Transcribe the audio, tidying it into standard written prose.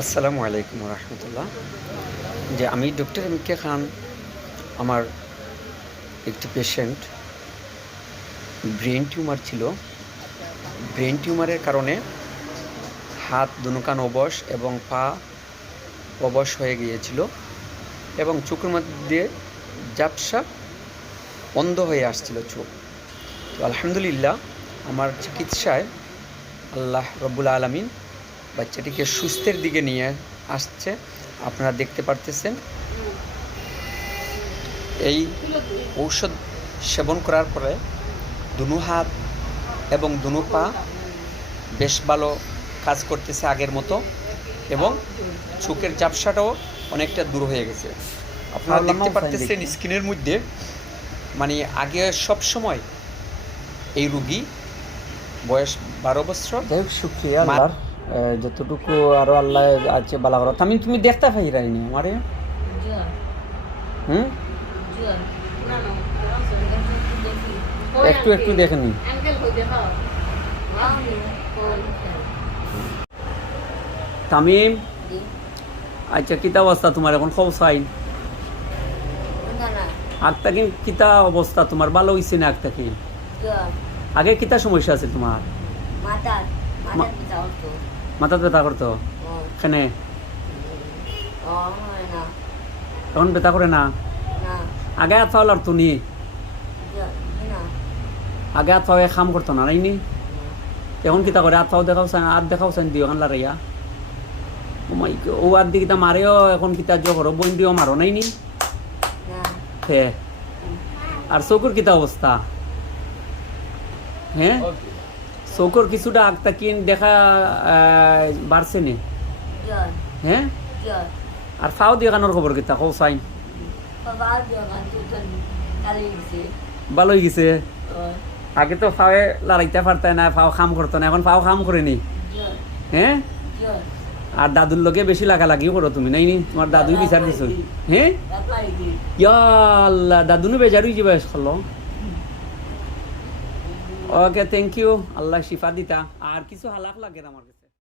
আসসালামু আলাইকুম রহমতুল্লাহ। যে আমি ডক্টর এম কে খান। আমার একটি পেশেন্ট ব্রেন টিউমার ছিল। ব্রেন টিউমারের কারণে হাত দুনো অবশ এবং পা অবশ হয়ে গিয়েছিল এবং চোখের মধ্যে ঝাপসা অন্ধ হয়ে আসছিল চোখ। তো আলহামদুলিল্লাহ আমার চিকিৎসায় আল্লাহ রব্বুল আলামিন বাচ্চাটিকে সুস্থের দিকে নিয়ে আসছে। আপনারা দেখতে পারতেছেন এই ঔষধ সেবন করার পরে দুনো হাত এবং দুনো পা বেশ ভালো কাজ করতেছে আগের মতো এবং চোখের ঝাপসাটাও অনেকটা দূর হয়ে গেছে। আপনারা দেখতে পারতেছেন স্ক্রিনের মধ্যে, মানে আগে সব সময় এই রুগী বয়স 12 বছর। শুক্রিয়া আল্লাহর যতটুকু আরো আল্লাহ আছে বালা করা তুমি দেখতে পাই রাইনি আমারে একটু একটু দেখেনি তামিম। আচ্ছা কিতা অবস্থা তোমার এখন? খবর চাই আগটা কিতা অবস্থা তোমার? ভালো হয়েছে না আগটা কি? আগে কিতা সমস্যা আছে তোমার? মাথা ব্যথা করতো এখানে, এখন ব্যথা করে না? আগে হাত পাওয়ার তো নি, আগে হাত পাওয়া কাম করতো না নাইনি? এখন কিতা করে? হাত পাও দেখাও চান, হাত দেখাও চান দিও এখন লাগাইয়া ও আর দি কিতা মারেও এখন কিতা জোর বইন দিও মারো নাইনি? হ্যাঁ। আর চকুর কিতা অবস্থা? হ্যাঁ চকুর কিছুটা আগটা কিন দেখা বাড়ছে নি? হ্যাঁ। আর ফাও দিয়ে কানোর খবর কিতা কও চাই? ভালো হয়ে গেছে। আগে তো ফাওয়ে লড়াইতে পারতে না, ফাও কাম করতো না, এখন ফাও কাম করে নি। হ্যাঁ। আর দাদুর লোকে বেশি লাগালাগি করো তুমি নাইনি? তোমার দাদুই বিচার দিছো? হ্যাঁ ইয়া আল্লাহ, দাদুনু বেজার হয়ে যাবে হলো। ওকে থ্যাংক ইউ, আল্লাহ শিফা দিতা। আর কিছু হালাক লাগে আমার কাছে।